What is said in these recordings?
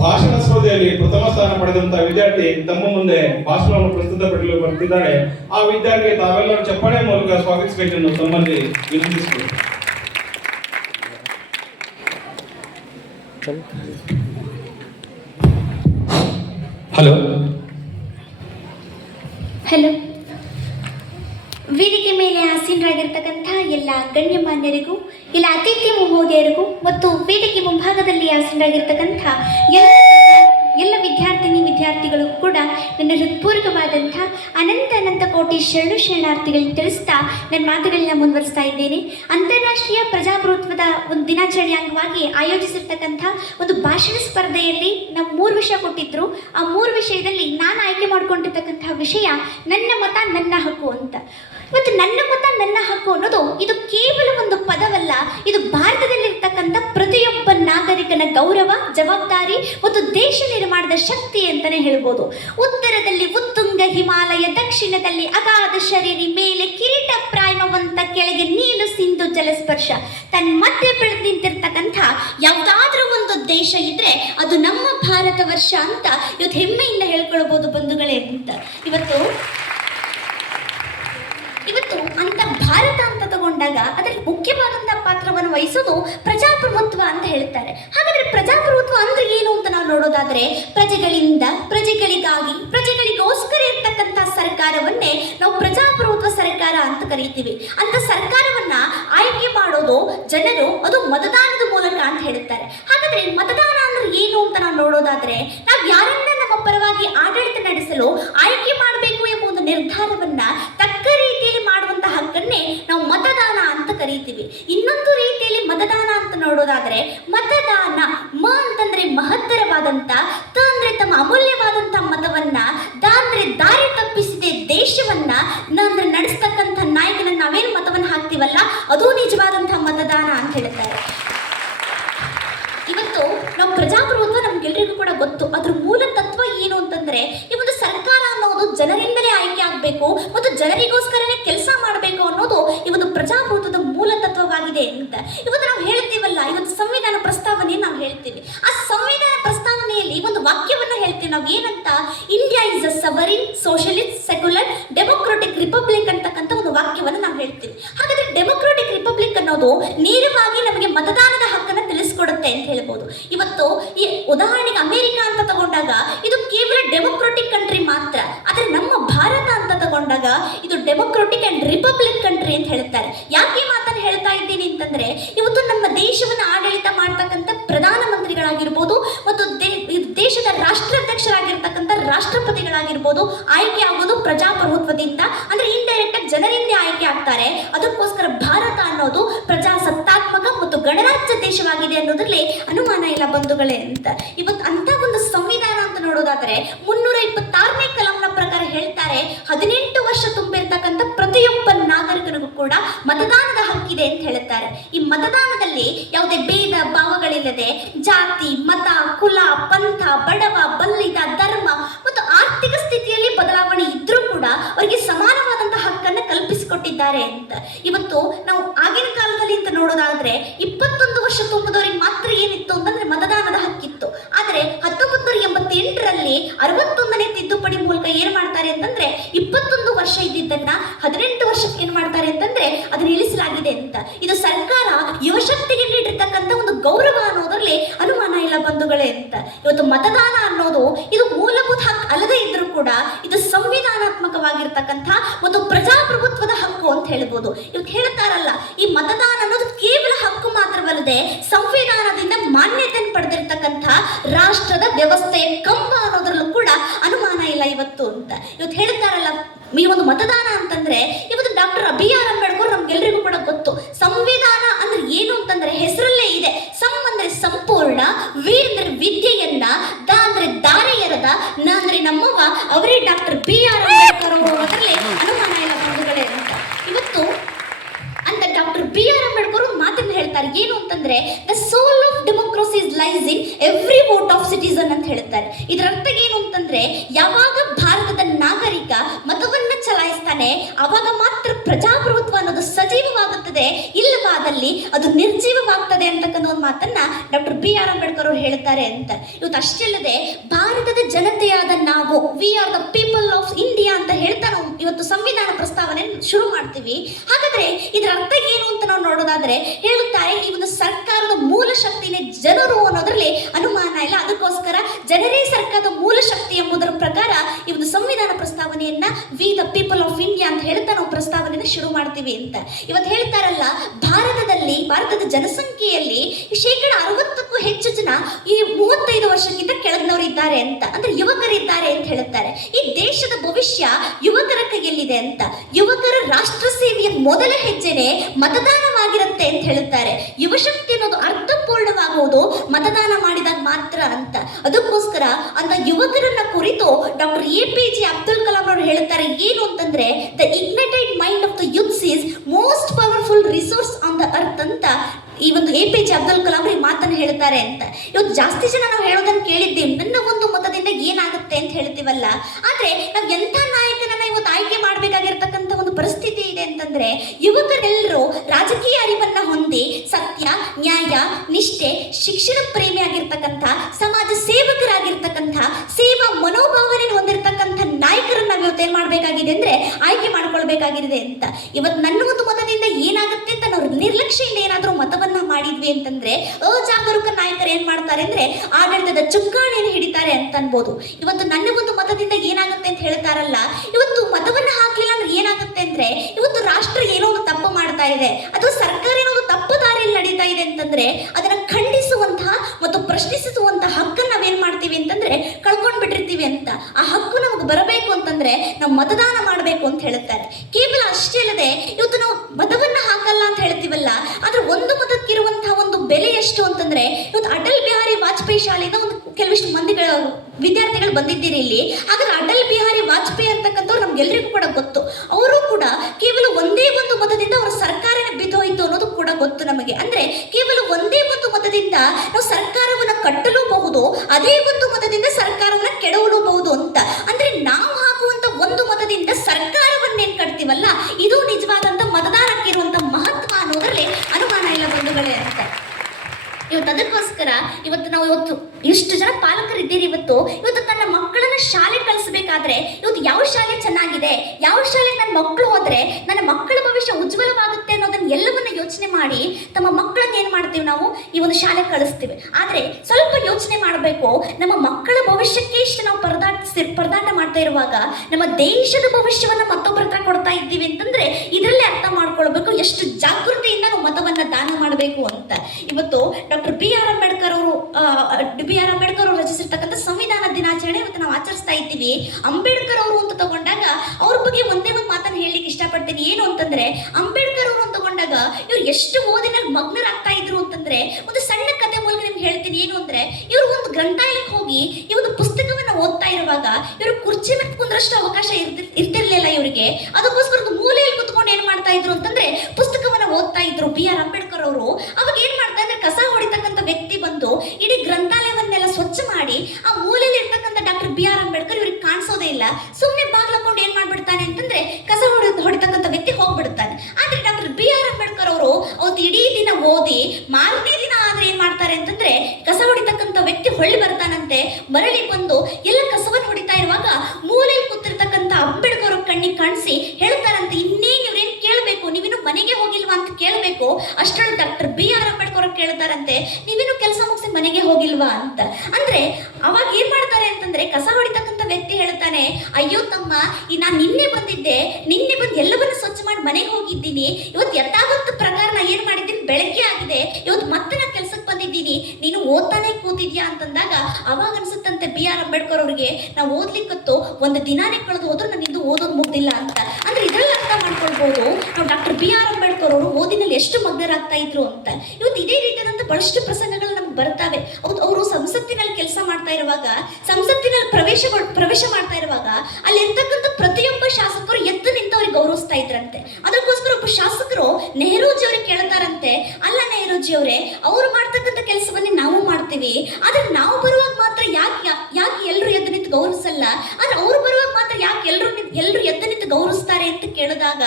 ಭಾಷಣ ಸ್ಪರ್ಧೆಯಲ್ಲಿ ಪ್ರಥಮ ಸ್ಥಾನ ಪಡೆದಂತಹ ವಿದ್ಯಾರ್ಥಿ ತಮ್ಮ ಮುಂದೆ ಭಾಷಣವನ್ನು ಪ್ರಸ್ತುತಪಡಿಸಲು ಬರ್ತಿದ್ದಾರೆ ಆ ವಿದ್ಯಾರ್ಥಿಗೆ ತಾವೆಲ್ಲರೂ ಚಪ್ಪಾಳೆ ಮೂಲಕ ಸ್ವಾಗತಿಸಬೇಕೆಂದು ತಮ್ಮಲ್ಲಿ ವಿನಂತಿಸಿಕೊಳ್ಳಿ ಹಲೋ. ಹಲೋ. ವೇದಿಕೆ ಮೇಲೆ ಆಸೀನರಾಗಿರ್ತಕ್ಕಂಥ ಎಲ್ಲ ಗಣ್ಯಮಾನ್ಯರಿಗೂ ಎಲ್ಲ ಅತಿಥಿ ಮಹೋದಯರಿಗೂ ಮತ್ತು ವೇದಿಕೆ ಮುಂಭಾಗದಲ್ಲಿ ಆಸನರಾಗಿರ್ತಕ್ಕಂಥ ಎಲ್ಲ ಎಲ್ಲ ವಿದ್ಯಾರ್ಥಿನಿ ವಿದ್ಯಾರ್ಥಿಗಳು ಕೂಡ ನನ್ನ ಹೃತ್ಪೂರ್ವಕವಾದಂಥ ಅನಂತ ಅನಂತ ಕೋಟಿ ಶರಣು ಶರಣಾರ್ಥಿಗಳನ್ನ ತಿಳಿಸ್ತಾ ನನ್ನ ಮಾತುಗಳನ್ನ ಮುಂದುವರಿಸ್ತಾ ಇದ್ದೇನೆ. ಅಂತಾರಾಷ್ಟ್ರೀಯ ಪ್ರಜಾಪ್ರಭುತ್ವದ ಒಂದು ದಿನಾಚರಣೆ ಅಂಗವಾಗಿ ಆಯೋಜಿಸಿರ್ತಕ್ಕಂಥ ಒಂದು ಭಾಷಣ ಸ್ಪರ್ಧೆಯಲ್ಲಿ ನಾವು ಮೂರು ವಿಷಯ ಕೊಟ್ಟಿದ್ರು. ಆ ಮೂರು ವಿಷಯದಲ್ಲಿ ನಾನು ಆಯ್ಕೆ ಮಾಡ್ಕೊಂಡಿರ್ತಕ್ಕಂತಹ ವಿಷಯ ನನ್ನ ಮತ, ನನ್ನ ಹಕ್ಕು ಅಂತ. ಇವತ್ತು ನನ್ನ ಮತ, ನನ್ನ ಹಕ್ಕು ಅನ್ನೋದು ಇದು ಕೇವಲ ಒಂದು ಪದವಲ್ಲ, ಇದು ಭಾರತದಲ್ಲಿರ್ತಕ್ಕಂಥ ಪ್ರತಿಯೊಬ್ಬ ನಾಗರಿಕನ ಗೌರವ, ಜವಾಬ್ದಾರಿ ಮತ್ತು ದೇಶ ನಿರ್ಮಾಣದ ಶಕ್ತಿ ಅಂತಾನೆ ಹೇಳ್ಬೋದು. ಉತ್ತರದಲ್ಲಿ ಉತ್ತುಂಗ ಹಿಮಾಲಯ, ದಕ್ಷಿಣದಲ್ಲಿ ಅಗಾಧ ಶರೀರಿ, ಮೇಲೆ ಕಿರೀಟ ಪ್ರಾಯಮವಂತ, ಕೆಳಗೆ ನೀಲು ಸಿಂಧು ಜಲಸ್ಪರ್ಶ. ತನ್ನ ಮಧ್ಯೆ ಬೆಳೆದು ನಿಂತಿರ್ತಕ್ಕಂಥ ದೇಶ ಇದ್ರೆ ಅದು ನಮ್ಮ ಭಾರತ ವರ್ಷ ಅಂತ ಇವತ್ತು ಹೆಮ್ಮೆಯಿಂದ ಹೇಳ್ಕೊಳ್ಬೋದು ಬಂಧುಗಳೇ ಅಂತ. ಇವತ್ತು ಇವತ್ತು ಅಂತ ಭಾರತ ಅಂತ ತಗೊಂಡಾಗ ಅದರಲ್ಲಿ ಮುಖ್ಯವಾದಂತಹ ಪಾತ್ರವನ್ನು ವಹಿಸೋದು ಪ್ರಜಾಪ್ರಭುತ್ವ ಅಂತ ಹೇಳ್ತಾರೆ. ಹಾಗಾದ್ರೆ ಪ್ರಜಾಪ್ರಭುತ್ವ ಅಂದ್ರೆ ಏನು ಅಂತ ನಾವು ನೋಡೋದಾದ್ರೆ ಪ್ರಜೆಗಳಿಂದ ಪ್ರಜೆಗಳಿಗಾಗಿ, ಪ್ರಜೆಗಳಿಗೋಸ್ಕರ ಇರ್ತಕ್ಕಂಥ ಸರ್ಕಾರವನ್ನೇ ನಾವು ಪ್ರಜಾಪ್ರಭುತ್ವ ಸರ್ಕಾರ ಅಂತ ಕರೀತೀವಿ. ಅಂತ ಮಾಡೋದು ಜನರು ಅದು ಮತದಾನದ ಮೂಲಕ ಅಂತ ಹೇಳುತ್ತಾರೆ. ಹಾಗಾದ್ರೆ ಮತದಾನ ಅಂದ್ರೆ ಏನು ಅಂತ ನಾವು ನೋಡೋದಾದ್ರೆ, ನಾವು ಯಾರನ್ನ ನಮ್ಮ ಪರವಾಗಿ ಆಡಳಿತ ನಡೆಸಲು ಆಯ್ಕೆ ಮಾಡಬೇಕು ಎಂಬ ಒಂದು ನಿರ್ಧಾರವನ್ನ ತಕ್ಕ ರೀತಿಯಲ್ಲಿ ಮಾಡುವಂತಹ ಹಕ್ಕನ್ನೇ ನಾವು ಮತದಾನ ಅಂತ ಕರೀತೀವಿ. ಇನ್ನೊಂದು ರೀತಿಯಲ್ಲಿ ಮತದಾನ ಅಂತ ನೋಡೋದಾದ್ರೆ, ಮತದಾನ ಮ ಅಂತಂದ್ರೆ ಮಹತ್ತರವಾದಂತ ತ ಅಂದ್ರೆ ತಮ್ಮ ಅಮೂಲ್ಯವಾದಂತ ಮತವನ್ನ ದಾಂದ್ರೆ ದಾರಿ ತಪ್ಪಿಸಿದೆ ದೇಶವನ್ನ ಅಂದ್ರೆ ನಡೆಸ್ತಕ್ಕಂಥ ನಾಯಕನ ನಾವೇನು ಮತವನ್ನ ಹಾಕ್ತೀವಲ್ಲ, ಅದು ಜನರಿಗೋಸ್ಕರನೇ ಕೆಲಸ ಮಾಡಬೇಕು ಅನ್ನೋದು ಇವತ್ತು ಪ್ರಜಾಪ್ರಭುತ್ವದ ಮೂಲ ತತ್ವವಾಗಿದೆ ಅಂತ. ಇವತ್ತು ನಾವು ಹೇಳ್ತೀವಲ್ಲ, ಇವತ್ತು ಸಂವಿಧಾನ ಪ್ರಸ್ತಾವನೆ ನಾವು ಹೇಳ್ತೀವಿ. ಆ ಸಂವಿಧಾನ ಪ್ರಸ್ತಾವನೆಯಲ್ಲಿ ಒಂದು ವಾಕ್ಯವನ್ನು ಹೇಳ್ತೀವಿ. ನಾವು ಏನಂತ? India is a sovereign socialist secular democratic republic ಅಂತಕ್ಕಂಥ ಒಂದು ವಾಕ್ಯವನ್ನು ನಾವು ಹೇಳ್ತೀವಿ. ಹಾಗಾದ್ರೆ ಡೆಮೊಕ್ರಾಟಿಕ್ ರಿಪಬ್ಲಿಕ್ ಅನ್ನೋದು ನೇರವಾಗಿ ನಮಗೆ ಮತದಾನದ ಹಕ್ಕನ್ನು ತಿಳಿಸ್ಕೊಡುತ್ತೆ ಅಂತ ಹೇಳ್ಬೋದು. ಇವತ್ತು ಈ ಉದಾಹರಣೆಗೆ ಅಮೆರಿಕ ಅಂತ ತಗೊಂಡಾಗ ಇದು ಕೇವಲ ಡೆಮೋಕ್ರೆಟಿಕ್ ಕಂಟ್ರಿ ಮಾತ್ರ ಆದರೆ ನಮ್ಮ ಭಾರತ ಅಂತ ತಗೊಂಡಾಗ ಇದು ಡೆಮೊಕ್ರೆಟಿಕ್ ಅಂಡ್ ರಿಪಬ್ಲಿಕ್ ಕಂಟ್ರಿ ಅಂತ ಹೇಳ್ತಾರೆ ಯಾಕೆ ಮಾತನ್ನು ಹೇಳ್ತಾ ಇದ್ದೀನಿ ಅಂತಂದ್ರೆ, ಇವತ್ತು ನಮ್ಮ ದೇಶವನ್ನು ಆಡಳಿತ ಮಾಡ್ತಕ್ಕಂಥ ಪ್ರಧಾನಮಂತ್ರಿಗಳಾಗಿರ್ಬೋದು ಮತ್ತು ದೇಶದ ರಾಷ್ಟ್ರಾಧ್ಯಕ್ಷರಾಗಿರ್ತಕ್ಕಂಥ ರಾಷ್ಟ್ರಪತಿಗಳಾಗಿರ್ಬೋದು ಆಯ್ಕೆ ಆಗೋದು ಪ್ರಜಾಪ್ರಭುತ್ವದಿಂದ, ಅಂದ್ರೆ ಇಂಡೈರೆಕ್ಟ್ ಜನರಿಂದ ಆಯ್ಕೆ ಆಗ್ತಾರೆ. ಅದಕ್ಕೋಸ್ಕರ ಭಾರತ ಅನ್ನೋದು ಪ್ರಜಾಸತ್ತಾತ್ಮಕ ಮತ್ತು ಗಣರಾಜ್ಯ ದೇಶವಾಗಿದೆ ಅನ್ನೋದ್ರಲ್ಲಿ ಅನುಮಾನ ಇಲ್ಲ ಬಂಧುಗಳೇ ಅಂತ. ಇವತ್ತು ಅಂತ ಒಂದು ಸಂವಿಧಾನ ಅಂತ ನೋಡೋದಾದ್ರೆ, ಮುನ್ನೂರ ಇಪ್ಪತ್ತಾರನೇ ಹೇಳ್ತಾರೆ, ಹದಿನೆಂಟು ವರ್ಷ ತುಂಬಿರ್ತಕ್ಕಂಥ ಪ್ರತಿಯೊಬ್ಬ ನಾಗರಿಕನಿಗೂ ಕೂಡ ಮತದಾನದ ಹಕ್ಕಿದೆ ಅಂತ ಹೇಳುತ್ತಾರೆ. ಈ ಮತದಾನದಲ್ಲಿ ಯಾವುದೇ ಭೇದ ಭಾವಗಳಿಲ್ಲದೆ ಜಾತಿ, ಮತ, ಕುಲ, ಪಂಥ, ಬಡವ ಬಲ್ಲಿದ ಧರ್ಮ ಮತ್ತು ಆರ್ಥಿಕ ಸ್ಥಿತಿಯಲ್ಲಿ ಬದಲಾವಣೆ ಇದ್ರೂ ಕೂಡ ಅವರಿಗೆ ಸಮಾನವಾದಂತಹ ಹಕ್ಕನ್ನ ಕಲ್ಪಿಸಿಕೊಟ್ಟಿದ್ದಾರೆ ಅಂತ. ಇವತ್ತು ನಾವು ಆಗಿನ ಕಾಲದಲ್ಲಿ ಅಂತ ನೋಡೋದಾದ್ರೆ, ಇಪ್ಪತ್ತೊಂದು ವರ್ಷ ತುಂಬದವರಿಗೆ ಮಾತ್ರ ಏನಿತ್ತು ಅಂತಂದ್ರೆ ಮತದಾನದ ಹಕ್ಕಿತ್ತು. ಆದರೆ ಹತ್ತೊಂಬತ್ತು ಎಂಬತ್ತೆಂಟರಲ್ಲಿ ಅರವತ್ತೊಂದನೇ ತಿದ್ದುಪಡಿ ಮೂಲಕ ಏನ್ ಮಾಡ್ತಾರೆ ಅಂತಂದ್ರೆ ಇಪ್ಪತ್ತೊಂದು ವರ್ಷ ಇದ್ದಿದ್ದನ್ನ ಹದಿನೆಂಟು ವರ್ಷಕ್ಕೆ ಏನ್ ಮಾಡ್ತಾರೆ ಅಂತಂದ್ರೆ ಅದನ್ನ ಇಳಿಸಲಾಗಿದೆ ಅಂತ. ಇದು ಸರ್ಕಾರ ಯುವಶಕ್ತಿಗೆ ನೀಡಿರ್ತಕ್ಕಂಥ ಒಂದು ಗೌರವ ಅನ್ನೋದ್ರಲ್ಲಿ ಅನುಮಾನ ಇಲ್ಲ ಬಂಧುಗಳೇ ಅಂತ. ಇವತ್ತು ಮತದಾನ ಅನ್ನೋದು ಇದು ಮೂಲಭೂತ ಹಕ್ಕು ಅಲ್ಲದೆ ಇದ್ರೂ ಕೂಡ ಇದು ಸಂವಿಧಾನಾತ್ಮಕವಾಗಿರ್ತಕ್ಕಂಥ ಒಂದು ಪ್ರಜಾಪ್ರಭುತ್ವದ ಹಕ್ಕು ಅಂತ ಹೇಳ್ಬೋದು. ಇವತ್ತು ಹೇಳ್ತಾರಲ್ಲ, ಈ ಮತದಾನ ಅನ್ನೋದು ಕೇವಲ ಹಕ್ಕು ಮಾತ್ರವಲ್ಲದೆ ಸಂವಿಧಾನದಿಂದ ಮಾನ್ಯತೆಯನ್ನು ಪಡೆದಿರ್ತಕ್ಕಂಥ ರಾಷ್ಟ್ರದ ವ್ಯವಸ್ಥೆಯ ಕಂಬ ಅನ್ನೋದ್ರಲ್ಲೂ ಕೂಡ ಅನುಮಾನ ಇಲ್ಲ ಇವತ್ತು ಅಂತ. ಇವತ್ತು ಹೇಳ್ತಾರಲ್ಲ ಈ ಒಂದು ಮತದಾನ ಅಂತಂದ್ರೆ ಇವತ್ತು ಡಾಕ್ಟರ್ ಬಿ ಆರ್ ಅಂಬೇಡ್ಕರ್ ನಮ್ಗೆಲ್ರಿಗೂ ಕೂಡ ಗೊತ್ತು ಸಂವಿಧಾನ ಅಂದ್ರೆ ಏನು ಅಂತಂದ್ರೆ ಹೆಸರಲ್ಲೇ ಇದೆ ಸಂ ಅಂದ್ರೆ ಸಂಪೂರ್ಣ ವಿ ಅಂದ್ರೆ ವಿದ್ಯೆಯನ್ನ ದ ಅಂದ್ರೆ ದಾರಿ ಎರದ ನಮ್ಮವ ಅವರೇ ಡಾಕ್ಟರ್ ಬಿ ಆರ್ ಅಂಬೇಡ್ಕರ್ ಅವರು ಅದರಲ್ಲಿ ಅನುಮಾನ ಇಲ್ಲ ಬಂಧುಗಳೇ ಅಂತ. ಇವತ್ತು ಅಂತ ಡಾಕ್ಟರ್ ಬಿ ಆರ್ ಅಂಬೇಡ್ಕರ್ ಒಂದು ಮಾತನ್ನ ಹೇಳ್ತಾರೆ. ಏನು ಅಂತಂದ್ರೆ the soul of democracy is lies in every vote of citizen ಅಂತ ಹೇಳ್ತಾರೆ. ಇದರ ಅರ್ಥ ಏನು ಅಂತಂದ್ರೆ, ಯಾವಾಗ ಭಾರತದ ನಾಗರಿಕ ಮತವನ್ನ ಚಲಾಯಿಸ್ತಾನೆ, ಅವಾಗ ಮಾತ್ರ ಪ್ರಜಾಪ್ರಭುತ್ವ ಅನ್ನೋದು ಸಜೀವವಾಗುತ್ತದೆ ಇರುತ್ತೆ ಇಲ್ಲವಾದಲ್ಲಿ ಅದು ನಿರ್ಜೀವವಾಗ್ತದೆ ಅಂತಕ್ಕಂಥ ಒಂದು ಮಾತನ್ನ ಡಾಕ್ಟರ್ ಬಿ ಆರ್ ಅಂಬೇಡ್ಕರ್ ಅವರು ಹೇಳ್ತಾರೆ ಅಂತ. ಇವತ್ತು ಅಷ್ಟೇ ಅಲ್ಲದೆ ಭಾರತದ ಜನತೆಯಾದ ನಾವು we are the people of India ಅಂತ ಹೇಳ್ತಾ ನಾವು ಇವತ್ತು ಸಂವಿಧಾನ ಪ್ರಸ್ತಾವನೆ ಶುರು ಮಾಡ್ತೀವಿ. ಹಾಗಾದ್ರೆ ಇದರ ಅರ್ಥ ಏನು ಅಂತ ನಾವು ನೋಡೋದಾದ್ರೆ ಹೇಳುತ್ತಾರೆ, ಈ ಒಂದು ಸರ್ಕಾರದ ಮೂಲ ಶಕ್ತಿನೇ ಜನರು ಅನ್ನೋದ್ರಲ್ಲಿ ಅನುಮಾನ ಇಲ್ಲ. ಅದಕ್ಕೋಸ್ಕರ ಜನರೇ ಸರ್ಕಾರದ ಮೂಲ ಶಕ್ತಿ ಎಂಬುದರ ಪ್ರಕಾರ ಈ ಒಂದು ಸಂವಿಧಾನ ಪ್ರಸ್ತಾವನೆಯನ್ನ we the people of India ಅಂತ ಹೇಳ್ತಾ ನಾವು ಪ್ರಸ್ತಾವನೆಯನ್ನು ಶುರು ಮಾಡ್ತೀವಿ ಅಂತ. ಇವತ್ತು ಹೇಳ್ತಾರಲ್ಲ ಭಾರತದಲ್ಲಿ, ಭಾರತದ ಜನಸಂಖ್ಯೆಯಲ್ಲಿ ಶೇಕಡ ಅರವತ್ತಕ್ಕೂ ಹೆಚ್ಚು ಜನ ಈ ಮೂವತ್ತೈದು ವರ್ಷಕ್ಕಿಂತ ಕೆಳಗಿನವರು ಇದ್ದಾರೆ ಅಂತ, ಅಂದ್ರೆ ಯುವಕರಿದ್ದಾರೆ ಅಂತ ಹೇಳುತ್ತಾರೆ. ಈ ದೇಶದ ಭವಿಷ್ಯ ಯುವಕರ ಕೈಯಲ್ಲಿದೆ ಅಂತ, ಯುವಕರ ರಾಷ್ಟ್ರ ಸೇವೆಯ ಮೊದಲ ಹೆಜ್ಜೆನೆ ಮತದಾನವಾಗಿರುತ್ತೆ ಅಂತ ಹೇಳುತ್ತಾರೆ. ಯುವಶಕ್ತಿ ಅನ್ನೋದು ಅರ್ಥಪೂರ್ಣವಾಗುವುದು ಮತದಾನ ಮಾಡಿದಾಗ ಮಾತ್ರ ಅಂತ. ಅದಕ್ಕೋಸ್ಕರ ಅಂತ ಯುವಕರನ್ನ ಕುರಿತು doctor A P J Abdul Kalam ಅವರು ಹೇಳುತ್ತಾರೆ, ಏನು ಅಂತಂದ್ರೆ the ignited mind of the youths is most powerful resource on the earth ಅಂತ ಈ ಒಂದು A P J Abdul Kalam ಈ ಹೇಳ್ತಾರೆ ಅಂತ. ಇವತ್ತು ಜಾಸ್ತಿ ಜನ ನಾವು ಹೇಳೋದನ್ನು ಕೇಳಿದ್ದೀವಿ. ನನ್ನ ಒಂದು ಮತದಿಂದ ಏನಾಗುತ್ತೆ ಅಂತ ಹೇಳ್ತೀವಲ್ಲ? ಆದ್ರೆ ನಾವು ಎಂಥ ನಾಯಕನನ್ನ ಇವತ್ತು ಆಯ್ಕೆ ಮಾಡಬೇಕಾಗಿರ್ತಕ್ಕಂಥ ಒಂದು ಪರಿಸ್ಥಿತಿ ಇದೆ ಅಂತಂದ್ರೆ, ಯುವಕರೆಲ್ಲರೂ ರಾಜಕೀಯ ಅರಿವನ್ನ ಹೊಂದಿ ಸತ್ಯ, ನ್ಯಾಯ, ನಿಷ್ಠೆ, ಶಿಕ್ಷಣ ಪ್ರೇಮಿ ಆಗಿರ್ತಕ್ಕಂಥ, ಸಮಾಜ ಸೇವಕರಾಗಿರ್ತಕ್ಕಂಥ, ಸೇವಾ ಮನೋಭಾವನೆ ನಾಯಕರನ್ನ ಇವತ್ತು ಏನ್ ಮಾಡಬೇಕಾಗಿದೆ ಅಂದ್ರೆ ಆಯ್ಕೆ ಮಾಡ್ಕೊಳ್ಬೇಕಾಗಿದೆ ಅಂತ. ಇವತ್ತು ನನ್ನ ಒಂದು ಮತದಿಂದ ಏನಾಗುತ್ತೆ ಅಂತ ನಾವು ನಿರ್ಲಕ್ಷ್ಯದಿಂದ ಏನಾದರೂ ಮತವನ್ನ ಮಾಡಿದ್ವಿ ಅಂತಂದ್ರೆ ಅಜಾಗರೂಕ ನಾಯಕರು ಏನು ಮಾಡ್ತಾರೆ ಅಂದ್ರೆ ಆಡಳಿತದ ಚುಕ್ಕಾಣಿಯನ್ನು ಹಿಡಿತಾರೆ ಅಂತ ಅನ್ಬೋದು. ಇವತ್ತು ನನ್ನ ಒಂದು ಮತದಿಂದ ಏನಾಗುತ್ತೆ ಅಂತ ಹೇಳ್ತಾರಲ್ಲ, ಇವತ್ತು ಮತವನ್ನ ಹಾಕಿಲ್ಲ ಅಂದ್ರೆ ಏನಾಗುತ್ತೆ ಅಂದ್ರೆ ಇವತ್ತು ರಾಷ್ಟ್ರ ಏನೋ ಒಂದು ತಪ್ಪು ಮಾಡ್ತಾ ಇದೆ, ಅಥವಾ ಸರ್ಕಾರ ಏನೋ ಒಂದು ತಪ್ಪು ದಾರಿಯಲ್ಲಿ ನಡೀತಾ ಇದೆ ಅಂತಂದ್ರೆ ಅದನ್ನ ಖಂಡಿಸುವಂತಹ ಮತ್ತು ಪ್ರಶ್ನಿಸುವಂತಹ ಹಕ್ಕನ್ನು ನಾವೇನು ಮಾಡ್ತೀವಿ ಅಂತಂದ್ರೆ ಕಳ್ಕೊಂಡ್ ಬಿಟ್ಟಿರ್ತೀವಿ ಅಂತ. ಆ ಹಕ್ಕು ನಮಗೆ ಬರಬೇಕು ಅಂತಂದ್ರೆ ನಾವು ಮತದಾನ ಮಾಡಬೇಕು ಅಂತ ಹೇಳುತ್ತಾರೆ. ಕೇವಲ ಅಷ್ಟೇ ಅಲ್ಲದೆ, ಇವತ್ತು ನಾವು ಮತವನ್ನ ಹಾಕಲ್ಲ ಅಂತ ಹೇಳ್ತೀವಲ್ಲ ಆದ್ರೆ ಒಂದು ಮತಕ್ಕಿರುವಂತಹ ಒಂದು ಬೆಲೆ ಎಷ್ಟು ಅಂತಂದ್ರೆ, ಇವತ್ತು ಅಟಲ್ ಬಿಹಾರಿ ವಾಜಪೇಯಿ ಶಾಲೆಯಿಂದ ಒಂದು ಕೆಲವಿಷ್ಟು ಮಂದಿಗಳು, ವಿದ್ಯಾರ್ಥಿಗಳು ಬಂದಿದ್ದೀರಿ ಇಲ್ಲಿ. ಹಾಗಾದ್ರೆ ಅಟಲ್ ಬಿಹಾರಿ ವಾಜಪೇಯಿ ಅಂತಕ್ಕಂಥವ್ರು ನಮ್ಗೆಲ್ರಿಗೂ ಕೂಡ ಗೊತ್ತು. ಅವರು ಕೂಡ ಕೇವಲ ಒಂದೇ ಒಂದು ಮತದಿಂದ ಅವರ ಸರ್ಕಾರನೇ ಬಿದ್ದೋಯ್ತು ಅನ್ನೋದು ಕೂಡ ಗೊತ್ತು ನಮಗೆ. ಅಂದ್ರೆ ಕೇವಲ ಒಂದೇ ಒಂದು ಮತದಿಂದ ನಾವು ಸರ್ಕಾರವನ್ನ ಕಟ್ಟಲೂಬಹುದು, ಅದೇ ಒಂದು ಮತದಿಂದ ಸರ್ಕಾರವನ್ನ ಕೆಡವಲೂಬಹುದು ಅಂತ. ಕಟ್ತೀವಲ್ಲ ಇದು ನಿಜವಾದಂತ ಮತದಾನಕ್ಕಿರುವಂತ ಮಹತ್ವ ಅನ್ನೋದ್ರಲ್ಲಿ ಅನುಮಾನ ಇಲ್ಲ ಬಂಧುಗಳೇ ಅಂತ. ಇವತ್ತು ಅದಕ್ಕೋಸ್ಕರ ಇವತ್ತು ನಾವು ಇವತ್ತು ಇಷ್ಟು ಜನ ಪಾಲಕರಿದ್ದೀರಿ ಇವತ್ತು ಇವತ್ತು ತನ್ನ ಮಕ್ಕಳನ್ನ ಶಾಲೆ ಕಳಿಸ್ಬೇಕಾದ್ರೆ ಇವತ್ತು ಯಾವ ಶಾಲೆ ಚೆನ್ನಾಗಿದೆ, ಯಾವ ಶಾಲೆ ನನ್ನ ಮಕ್ಕಳು ಹೋದ್ರೆ ನನ್ನ ಮಕ್ಕಳ ಭವಿಷ್ಯ ಉಜ್ವಲವಾಗುತ್ತೆ ಎಲ್ಲವನ್ನ ಯೋಚನೆ ಮಾಡಿ ತಮ್ಮ ಮಕ್ಕಳನ್ನ ಏನ್ ಮಾಡ್ತೀವಿ ನಾವು? ಈ ಒಂದು ಶಾಲೆ ಕಳಿಸ್ತೀವಿ. ಆದ್ರೆ ಸ್ವಲ್ಪ ಯೋಚನೆ ಮಾಡಬೇಕು. ನಮ್ಮ ಮಕ್ಕಳ ಭವಿಷ್ಯಕ್ಕೆ ಇಷ್ಟು ನಾವು ಪರದಾಟ ಪರದಾಟ ಮಾಡ್ತಾ ಇರುವಾಗ ನಮ್ಮ ದೇಶದ ಭವಿಷ್ಯವನ್ನ ಮತ್ತೊಬ್ಬರ ಹತ್ರ ಕೊಡ್ತಾ ಇದ್ದೀವಿ ಅಂತಂದ್ರೆ ಇದರಲ್ಲೇ ಅರ್ಥ ಮಾಡ್ಕೊಳ್ಬೇಕು. ಎಷ್ಟು ಜಾಗೃತಿಯಿಂದ ನಾವು ಮತವನ್ನ ದಾನ ಮಾಡಬೇಕು ಅಂತ. ಇವತ್ತು ಡಾಕ್ಟರ್ ಬಿ ಆರ್ ಅಂಬೇಡ್ಕರ್ ಅವರು ಬಿ ಆರ್ ಅಂಬೇಡ್ಕರ್ ಅವರು ದಿನಾಚರಣೆ ಇವತ್ತು ನಾವು ಆಚರಿಸ್ತಾ ಇದ್ದೀವಿ. ಅಂಬೇಡ್ಕರ್ ಅವರು ಅಂತ ತಗೊಂಡಾಗ ಅವ್ರ ಬಗ್ಗೆ ಒಂದೇ ಒಂದು ಮಾತನ್ನು ಹೇಳಲಿಕ್ಕೆ ಇಷ್ಟಪಡ್ತೀನಿ. ಏನು ಅಂತಂದ್ರೆ, ಅಂಬೇಡ್ಕರ್ ಅವರು ಅಂತ ತಗೊಂಡಾಗ ಇವ್ರು ಎಷ್ಟು ಓದಿನ ಮಗ್ನರಾಗ್ತಾ ಇದ್ರು ಅಂತಂದ್ರೆ, ಒಂದು ಸಣ್ಣ ಕತೆ ಮೂಲಕ ನಿಮ್ಗೆ ಹೇಳ್ತೀನಿ. ಏನು ಅಂದ್ರೆ, ಇವರು ಒಂದು ಗ್ರಂಥಾಲಯಕ್ಕೆ ಹೋಗಿ ಈ ಒಂದು ಪುಸ್ತಕವನ್ನ ಓದ್ತಾ ಇರುವಾಗ ಇವರು ಕುರ್ಚಿ ಮೇಲೆ ಕುಂದ್ರಷ್ಟು ಅವಕಾಶ ಇರ್ತಿ, ಇರ್ತಿರ್ಲಿಲ್ಲ ಇವರಿಗೆ. ಅದಕ್ಕೋಸ್ಕರ ಒಂದು ಮೂಲೆಯಲ್ಲಿ ಕುತ್ಕೊಂಡು ಏನ್ ಮಾಡ್ತಾ ಇದ್ರು ಅಂತಂದ್ರೆ, ಪುಸ್ತಕವನ್ನ ಓದ್ತಾ ಇದ್ರು. ಬಿ ಆರ್ ಅಂಬೇಡ್ಕರ್ ಅವರು. ಅವಾಗ ಏನ್ ಮಾಡ್ತಾ ಇದ್ರೆ ಕಸ ಹೊಡಿತಕ್ಕಂಥ ವ್ಯಕ್ತಿ ಬಂದು ಇಡೀ ಗ್ರಂಥಾಲಯವನ್ನೆಲ್ಲ ಸ್ವಚ್ಛ ಮಾಡಿ ಆ ಮೂಲೆಯಲ್ಲಿ ಇರ್ತಕ್ಕಂಥ ಡಾಕ್ಟರ್ ಬಿ ಆರ್ ಅಂಬೇಡ್ಕರ್ ಇವ್ರಿಗೆ ಕಾಣಿಸೋದೇ ಇಲ್ಲ ಸುಮ್ಮನೆ ಬಾಗ್ಲಕೊಂಡು ಏನ್ ಮಾಡ್ಬಿಡ್ತಾನೆ ಅಂತಂದ್ರೆ ಕಸ ಹೊಡಿ ಹೊಡಿತಕ್ಕಂಥ ವ್ಯಕ್ತಿ ಹೋಗ್ಬಿಡ್ತಾನೆ ಆದ್ರೆ ಡಾಕ್ಟರ್ ಬಿ ಆರ್ ಅಂಬೇಡ್ಕರ್ ಅವರು ಅವತ್ತು ಇಡೀ ದಿನ ಓದಿ ಏನ್ ಮಾಡ್ತಾರೆ ಅಂತಂದ್ರೆ ಕಸ ಹೊಡಿತಕ್ಕಂಥ ವ್ಯಕ್ತಿ ಹೊಳ್ಳಿ ಬರ್ತಾನಂತೆ, ಮರಳಿ ಬಂದು ಎಲ್ಲ ಕಸವನ್ನು ಹೊಡಿತಾ ಇರುವಾಗ ಮೂಲೆಯಲ್ಲಿ ಕೂತಿರ್ತಕ್ಕಂಥ ಅಂಬೇಡ್ಕರ್ ಕಣ್ಣಿಗೆ ಕಾಣಿಸಿ ಹೇಳ್ತಾರಂತೆ, ಇನ್ನೇನು ಇವ್ರೇನ್ ಕೇಳಬೇಕು? ನೀವಿನ್ನು ಮನೆಗೆ ಹೋಗಿಲ್ವಾ ಅಂತ ಕೇಳಬೇಕು? ಅಷ್ಟರಲ್ಲಿ ಡಾಕ್ಟರ್ ಬಿ ಆರ್ ಅಂಬೇಡ್ಕರ್ ಕೇಳ್ತಾರಂತೆ, ನೀವಿನ್ನು ಕೆಲಸ ಮನೆಗೆ ಹೋಗಿಲ್ವಾ ಅಂತ. ಅಂದ್ರೆ ಅವಾಗ ಏನ್ ಮಾಡ್ತಾರೆ ಅಂತಂದ್ರೆ ಕಸ ಹೊಡಿತಕ್ಕಂಥ ವ್ಯಕ್ತಿ ಹೇಳ್ತಾನೆ, ಅಯ್ಯೋ ತಮ್ಮ, ಈ ನಾನು ನಿನ್ನೆ ಬಂದಿದ್ದೆ, ನಿನ್ನೆ ಬಂದು ಎಲ್ಲವನ್ನ ಸ್ವಚ್ಛ ಮಾಡಿ ಮನೆಗೆ ಹೋಗಿದ್ದೀನಿ. ಇವತ್ತು ಯಥಾವತ್ತು ಪ್ರಕಾರ ನಾ ಏನ್ ಮಾಡಿದ್ದೀನಿ? ಬೆಳಗ್ಗೆ ಆಗಿದೆ. ಇವತ್ತು ಮತ್ತೆ ನಾ ಕೆಲ್ಸಕ್ಕೆ ಬಂದಿದ್ದೀನಿ. ನೀನು ಓದ್ತಾನೆ ಕೂತಿದ್ಯಾ? ಅಂತಂದಾಗ ಅವಾಗ ಅನ್ಸುತ್ತಂತೆ ಬಿ ಆರ್ ಅಂಬೇಡ್ಕರ್ ಅವ್ರಿಗೆ, ನಾವು ಓದ್ಲಿಕ್ಕತ್ತು ಒಂದು ದಿನಾನೇ ಕಳೆದು ಹೋದ್ರೆ ನಾನು ಇಂದು ಓದೋದು ಮುಗ್ದಿಲ್ಲ ಅಂತ. ಅಂದ್ರೆ ಇದ್ರಲ್ಲಿ ಅರ್ಥ ಮಾಡ್ಕೊಳ್ಬಹುದು ನಾವು ಡಾಕ್ಟರ್ ಬಿ ಆರ್ ಅಂಬೇಡ್ಕರ್ ಅವರು ಓದಿನಲ್ಲಿ ಎಷ್ಟು ಮಗ್ನರಾಗ್ತಾ ಇದ್ರು ಅಂತ. ಇವತ್ತು ಇದೇ ರೀತಿಯಾದಂತ ಬಹಳಷ್ಟು ಪ್ರಸಂಗಗಳು ಬರ್ತವೆ ಹೌದು, ಅವರು ಸಂಸತ್ತಿನಲ್ಲಿ ಕೆಲಸ ಮಾಡ್ತಾ ಇರುವಾಗ, ಸಂಸತ್ತಿನಲ್ಲಿ ಪ್ರವೇಶ ಪ್ರವೇಶ ಮಾಡ್ತಾ ಇರುವಾಗ, ಅಲ್ಲಿ ಇರ್ತಕ್ಕಂಥ ಪ್ರತಿಯೊಬ್ಬ ಶಾಸಕರು ಎದ್ದು ನಿಂತು ಅವ್ರಿಗೆ ಗೌರವಿಸ್ತಾ ಇದ್ರಂತೆ. ಅದಕ್ಕೋಸ್ಕರ ಒಬ್ಬ ಶಾಸಕರು ನೆಹರೂಜಿ ಅವ್ರಿಗೆ ಕೇಳ್ತಾರಂತೆ, ಅಲ್ಲ ನೆಹರೂಜಿ ಅವರೇ ಅವ್ರು ಮಾಡ್ತಕ್ಕಂಥ ಕೆಲಸವನ್ನೇ ನಾವು ಮಾಡ್ತೀವಿ. ಆದ್ರೆ ನಾವು ಬರುವಾಗ ಮಾತ್ರ ಯಾಕೆ ಯಾಕೆ ಎಲ್ಲರೂ ಎದ್ದು ನಿಂತು ಗೌರವಿಸಲ್ಲ? ಆದ್ರೆ ಅವ್ರು ಬರುವಾಗ ಮಾತ್ರ ಯಾಕೆ ಎಲ್ಲರೂ ಎಲ್ಲರೂ ಎದ್ದು ನಿಂತು ಗೌರವಿಸ್ತಾರೆ ಅಂತ ಕೇಳಿದಾಗ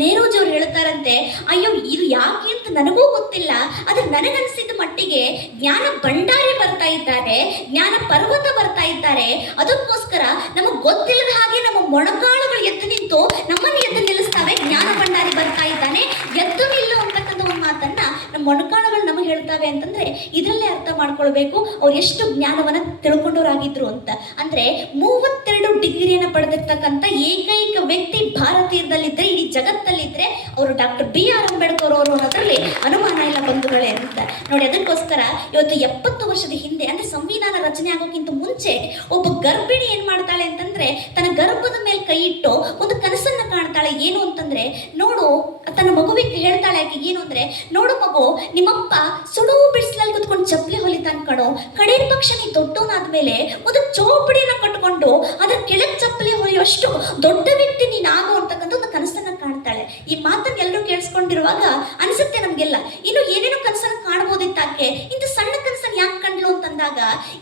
ನೆಹರೂಜಿ ಅವ್ರು ಹೇಳ್ತಾರಂತೆ, ಅಯ್ಯೋ, ಇದು ಯಾಕೆ ಅಂತ ನನಗೂ ಗೊತ್ತಿಲ್ಲ. ಆದ್ರೆ ನನಗನ್ಸಿದ ಮಟ್ಟಿಗೆ ಜ್ಞಾನ ಭಂಡಾರಿ ಬರ್ತಾ ಇದ್ದಾರೆ, ಜ್ಞಾನ ಪರ್ವತ ಬರ್ತಾ ಇದ್ದಾರೆ. ಅದಕ್ಕೋಸ್ಕರ ನಮಗೆ ಗೊತ್ತಿಲ್ಲದ ಹಾಗೆ ನಮ್ಮ ಮೊಣಕಾಳುಗಳು ಎದ್ದು ನಿಂತು ನಮ್ಮನ್ನು ಎದ್ದು ನಿಲ್ಲಿಸ್ತಾವೆ, ಜ್ಞಾನ ಭಂಡಾರಿ ಬರ್ತಾ ಇದ್ದಾನೆ. ಎದ್ದು ನಿಲ್ಲು ಅಂತಕ್ಕಂಥ ಒಂದು ಮಾತನ್ನ ನಮ್ಮ ಮೊಣಕಾಳುಗಳು ನಮಗೆ ಹೇಳ್ತಾವೆ ಅಂತಂದ್ರೆ ಇದರಲ್ಲೇ ಅರ್ಥ ಮಾಡ್ಕೊಳ್ಬೇಕು. ಅವ್ರು ಎಷ್ಟು ಜ್ಞಾನವನ್ನ ತಿಳ್ಕೊಂಡವರಾಗಿದ್ರು ಅಂತ. ಅಂದ್ರೆ ಮೂವತ್ತೆರಡು ಡಿಗ್ರಿಯನ್ನು ಪಡೆದಿರ್ತಕ್ಕಂಥ ಏಕೈಕ ವ್ಯಕ್ತಿ ಭಾರತೀಯದಲ್ಲಿದ್ರೆ ಇಡೀ ಜಗತ್ತಲ್ಲಿದ್ರೆ, ಅವರು ಡಾಕ್ಟರ್ ಬಿ ಆರ್ ಅಂಬೇಡ್ಕರ್ ಅವರು ಅನ್ನೋದ್ರಲ್ಲಿ ಅನುಮಾನ ಇಲ್ಲ ಬಂಧುಗಳೇ ಅಂತ ನೋಡಿ ಅದಕ್ಕೋಸ್ಕರ ಇವತ್ತು ಎಪ್ಪತ್ತು ವರ್ಷದ ಹಿಂದೆ, ಅಂದ್ರೆ ಸಂವಿಧಾನ ರಚನೆ ಆಗೋಕ್ಕಿಂತ ಮುಂಚೆ, ಒಬ್ಬ ಗರ್ಭಿಣಿ ಏನ್ ಮಾಡ್ತಾಳೆ ಅಂತಂದ್ರೆ, ತನ್ನ ಗರ್ಭದ ಮೇಲೆ ಕೈ ಇಟ್ಟು ಒಂದು ಕನಸನ್ನ ಕಾಣ್ತಾಳೆ. ಏನು ಅಂತಂದ್ರೆ, ನೋಡು, ತನ್ನ ಮಗುವಿಗೆ ಹೇಳ್ತಾಳೆ ಆಕೆ ಏನು ಅಂದ್ರೆ, ನೋಡು ಮಗು, ನಿಮ್ಮಪ್ಪ ಸುಡು ಬಿಡಿಸ್ಲಲ್ಲಿ ಕುತ್ಕೊಂಡು ಚಪ್ಪಲಿ ಹೊಲಿತಾನ್ ಕಣೋ. ಕಡೆ ಪಕ್ಷ ನೀ ದೊಡ್ಡವನಾದ್ಮೇಲೆ ಒಂದು ಚೌಪಡಿನ ಕಟ್ಕೊಂಡು ಅದ್ರ ಕೆಳಗ್ ಚಪ್ಪಲಿ ಹೊಲಿಯೋಷ್ಟು ದೊಡ್ಡ ವ್ಯಕ್ತಿ ನೀನಾಗು ಅಂತಕ್ಕಂಥ ಒಂದು ಕನಸನ್ನ ಕಾಣ್ತಾಳೆ. ಈ ಮಾತನ್ನ ಎಲ್ಲರೂ ಕೇಳಿಸ್ಕೊಂಡಿರುವಾಗ ಅನ್ಸುತ್ತೆ ನಮ್ಗೆಲ್ಲ ಇನ್ನು ಏನೇನೋ ಕನಸನ್ನ ಕಾಣ್ಬೋದಿತ್ತಾಕೆ ಇಂಥ ಸಣ್ಣ ಕನಸನ್ನ ಯಾಕೆ ಕಂಡ್ಲು ಅಂತಂದಾಗ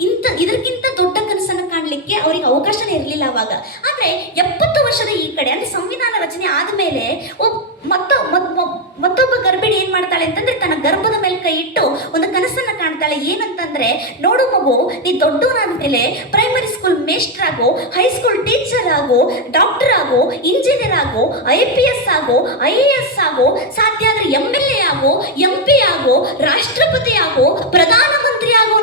ಇಂಥ ಇದಕ್ಕಿಂತ ದೊಡ್ಡ ಕನಸನ್ನ ಕಾಣಲಿಕ್ಕೆ ಅವರಿಗೆ ಅವಕಾಶನೇ ಇರಲಿಲ್ಲ ಅವಾಗ. ಆದರೆ ಎಪ್ಪತ್ತು ವರ್ಷದ ಈ ಕಡೆ, ಅಂದರೆ ಸಂವಿಧಾನ ರಚನೆ ಆದಮೇಲೆ ಒಬ್ ಮತ್ತೊ ಮತ್- ಮತ್ತೊಬ್ಬ ಗರ್ಭಿಣಿ ಏನು ಮಾಡ್ತಾಳೆ ಅಂತಂದ್ರೆ ತನ್ನ ಗರ್ಭದ ಮೇಲೆ ಕೈ ಇಟ್ಟು ಒಂದು ಕನಸನ್ನ ಕಾಣ್ತಾಳೆ. ಏನಂತಂದ್ರೆ, ನೋಡು ಮಗು, ನೀ ದೊಡ್ಡವನಾದ್ಮೇಲೆ ಪ್ರೈಮರಿ ಸ್ಕೂಲ್ ಮೇಸ್ಟರ್ ಆಗೋ ಹೈಸ್ಕೂಲ್ ಟೀಚರ್ ಆಗೋ ಡಾಕ್ಟರ್ ಆಗೋ ಇಂಜಿನಿಯರ್ ಆಗೋ ಐ ಪಿ ಎಸ್ ಆಗೋ ಐ ಎ ಎಸ್ ಆಗೋ, ಸಾಧ್ಯ ಆದ್ರೆ ಎಂ ಎಲ್ ಎ ಆಗೋ ಎಂ ಪಿ ಆಗೋ, ರಾಷ್ಟ್ರಪತಿ ಆಗೋ, ಪ್ರಧಾನಮಂತ್ರಿ ಆಗು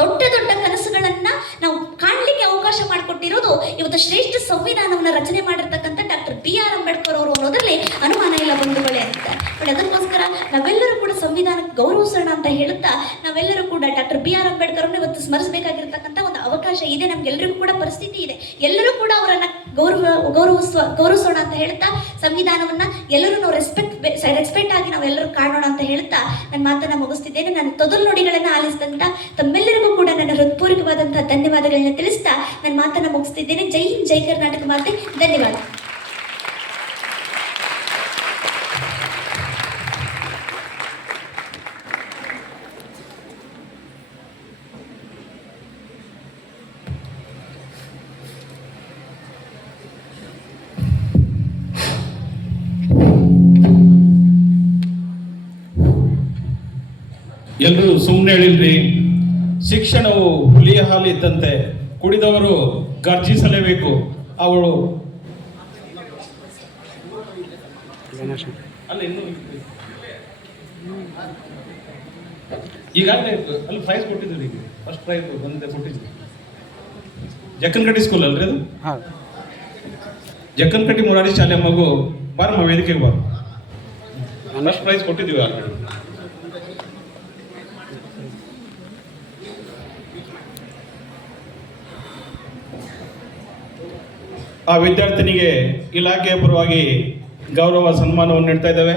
ದೊಡ್ಡ ದೊಡ್ಡ ಕನಸುಗಳನ್ನ ನಾವು ಕಾಣಲಿಕ್ಕೆ ಅವಕಾಶ ಮಾಡಿಕೊಟ್ಟಿರೋದು ಇವತ್ತು ಶ್ರೇಷ್ಠ ಸಂವಿಧಾನವನ್ನು ರಚನೆ ಮಾಡಿರ್ತಕ್ಕಂಥ ಡಾಕ್ಟರ್ ಬಿ ಆರ್ ಅಂಬೇಡ್ಕರ್ ಅವರು ಅನ್ನೋದರಲ್ಲಿ ಅನುಮಾನ ಇಲ್ಲ ಬಂಧುಗಳೇ ಅಂತ. ಬಟ್ ಅದಕ್ಕೋಸ್ಕರ ನಾವೆಲ್ಲರೂ ಕೂಡ ಸಂವಿಧಾನಕ್ಕೆ ಗೌರವಿಸೋಣ ಅಂತ ಹೇಳುತ್ತಾ ನಾವೆಲ್ಲರೂ ಕೂಡ ಡಾಕ್ಟರ್ ಬಿ ಆರ್ ಅಂಬೇಡ್ಕರ್ ಅವ್ರನ್ನ ಇವತ್ತು ಸ್ಮರಿಸಬೇಕಾಗಿರ್ತಕ್ಕಂಥ ಒಂದು ಅವಕಾಶ ಇದೆ. ನಮ್ಗೆಲ್ಲರಿಗೂ ಕೂಡ ಪರಿಸ್ಥಿತಿ ಇದೆ. ಎಲ್ಲರೂ ಕೂಡ ಅವರನ್ನ ಗೌರವ, ಗೌರವಿಸುವ, ಗೌರವಿಸೋಣ ಅಂತ ಹೇಳ್ತಾ ಸಂವಿಧಾನವನ್ನ ಎಲ್ಲರೂ ನಾವು ರೆಸ್ಪೆಕ್ಟ್ ರೆಸ್ಪೆಕ್ಟ್ ಆಗಿ ನಾವೆಲ್ಲರೂ ಕಾಣೋಣ ಅಂತ ಹೇಳ್ತಾ ನನ್ನ ಮಾತನ್ನ ಮುಗಿಸ್ತಿದ್ದೇನೆ. ನಾನು ತೊದಲು ನುಡಿಗಳನ್ನ ಆಲಿಸಿದಂತ ತಮ್ಮೆಲ್ಲರಿಗೂ ಕೂಡ ನನ್ನ ಹೃತ್ಪೂರ್ವಕವಾದಂತಹ ಧನ್ಯವಾದಗಳನ್ನ ತಿಳಿಸ್ತಾ ನನ್ನ ಮಾತನ್ನ ಮುಗಿಸ್ತಿದ್ದೇನೆ. ಜೈ ಹಿಂದ್, ಜೈ ಕರ್ನಾಟಕ ಮಾತೆ. ಧನ್ಯವಾದ. ಎಲ್ಲರೂ ಸುಮ್ಮನೆ ಹೇಳಿಲ್ರಿ ಶಿಕ್ಷಣವು ಹುಲಿಯ ಹಾಲು ಇದ್ದಂತೆ ಕುಡಿದವರು ಗರ್ಜಿಸಲೇಬೇಕು. ಅವಳು ಅಲ್ಲ ಇನ್ನು ಈಗಾಗಲೇ ಅಲ್ಲಿ ಪ್ರೈಸ್ ಕೊಟ್ಟಿದ್ರು ಈಗ. ಫಸ್ಟ್ ಪ್ರೈಸ್ ಬಂದೆ ಕೊಟ್ಟಿದ್ರು ಜಕ್ಕನಕಟ್ಟಿ ಸ್ಕೂಲ್ ಅಲ್ರಿ ಅದು? ಹಾಂ. ಜಕ್ಕನಕಟ್ಟಿ ಮುರಾರಿ ಶಾಲೆ ಮಗು ಬಾರಮ್ಮ ವೇದಿಕೆಗೆ ಬಾರ ಫಸ್ಟ್ ಪ್ರೈಸ್ ಕೊಟ್ಟಿದ್ದೀವಿ ಆಲ್ರೆಡಿ ಆ ವಿದ್ಯಾರ್ಥಿನಿಗೆ ಇಲಾಖೆಯ ಪರವಾಗಿ ಗೌರವ ಸನ್ಮಾನವನ್ನು ನೀಡ್ತಾ ಇದ್ದೇವೆ.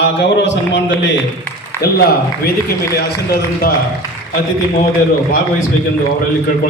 ಆ ಗೌರವ ಸನ್ಮಾನದಲ್ಲಿ ಎಲ್ಲ ವೇದಿಕೆ ಮೇಲೆ ಆಸೀನರಾದಂಥ ಅತಿಥಿ ಮಹೋದಯರು ಭಾಗವಹಿಸಬೇಕೆಂದು ಅವರಲ್ಲಿ ಕೇಳ್ಕೊಳ್ಳ